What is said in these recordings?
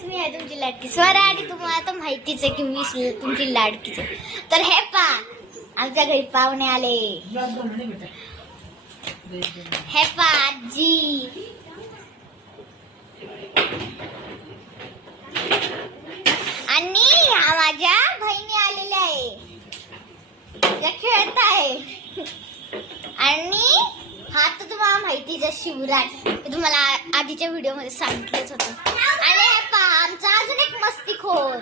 Friends, मी आहे तुमची लाडकी स्वरा आणि तुम्हाला तर माहितीच आहे की मी तुमची लाडकीच आहे. तर हे पा आमच्या घरी पाहुणे आले. हे पा आजी आणि माझ्या बहिणी आलेल्या आहे, त्या खेळत आहे. आणि हा तर तुम्हाला माहितीच आहे शिवराज, मी तुम्हाला आधीच्या व्हिडिओ मध्ये सांगितलंच होतं. आणि हे पहा आमचा अजून एक मस्तीखोर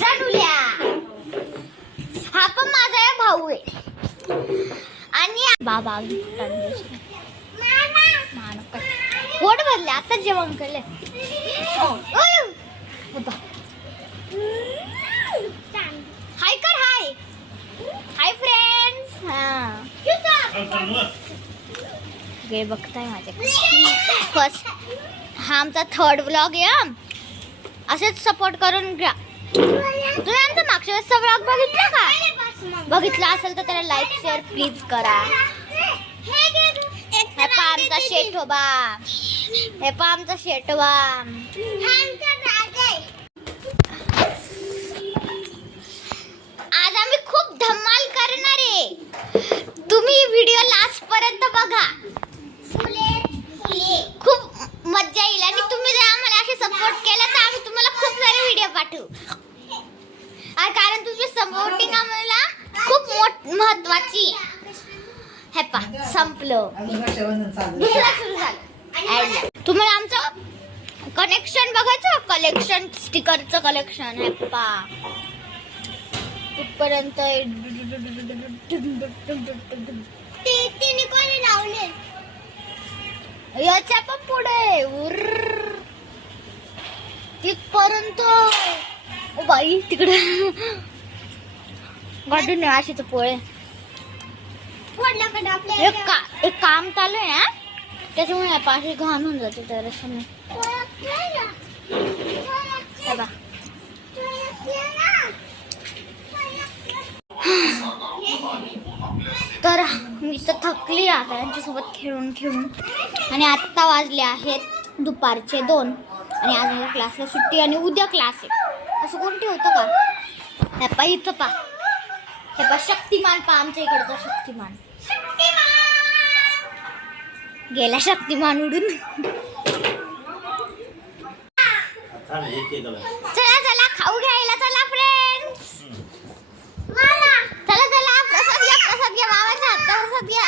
रणुल्या, हा पण माझा भाऊ आहे. आणि बाबा पोट भरले, आता जेवण केले. हाय कर, हाय हाय फ्रेंड्स. गे बघताय माझ्या फर्स्ट, हा आमचा थर्ड व्लॉग आहे. असेच सपोर्ट करून घ्या. तुम्ही आमचा मागच्या वेळेसचा व्लॉग बघितला का? बघितला असेल तर त्याला लाईक शेअर प्लीज करा. हे पा आमचा शेठोबा, हे पा आमचा शेठोबा. आज आम्ही खूप धमाल करणार आहे, तुम्ही व्हिडिओ लास्ट पर्यंत बघा. खूप मज्जा येईल. आणि तुम्ही जर आम्हाला असे सपोर्ट केला तर आम्ही तुम्हाला खूप सारे व्हिडिओ पाठवू. कारण तुमची सपोर्टिंग आम्हाला खूप महत्वाची. हे पा संपलं, दुसरा सुरू झालं. तुम्हाला आमचं कनेक्शन बघायचं, कलेक्शन स्टिकरचं कलेक्शन. हे पा कुठपर्यंत कोणी लावले, याच्या पण पुढे तिथपर्यंत. ओ बाई तिकडे गाडून अशीच पोळे. एक काम चालू आहे ना, त्याच्यामुळे पाशी घाण होऊन जाते. तर तर मी तर थकली आता यांच्यासोबत खेळून खेळून. आणि आत्ता वाजले आहेत दुपारचे 2. आणि आज मला क्लासला सुट्टी आणि उद्या क्लास आहे. असं कोण ठेवतं का? हे पा इथं पा, हे पा शक्तिमान पा, आमच्या इकडचा शक्तिमान. गेला शक्तिमान उडून. चला चला खाऊ घ्यायला चला फ्रेंड्स. चला चला प्रसाद घ्या, प्रसाद घ्या, मामाच्या हातचा प्रसाद घ्या.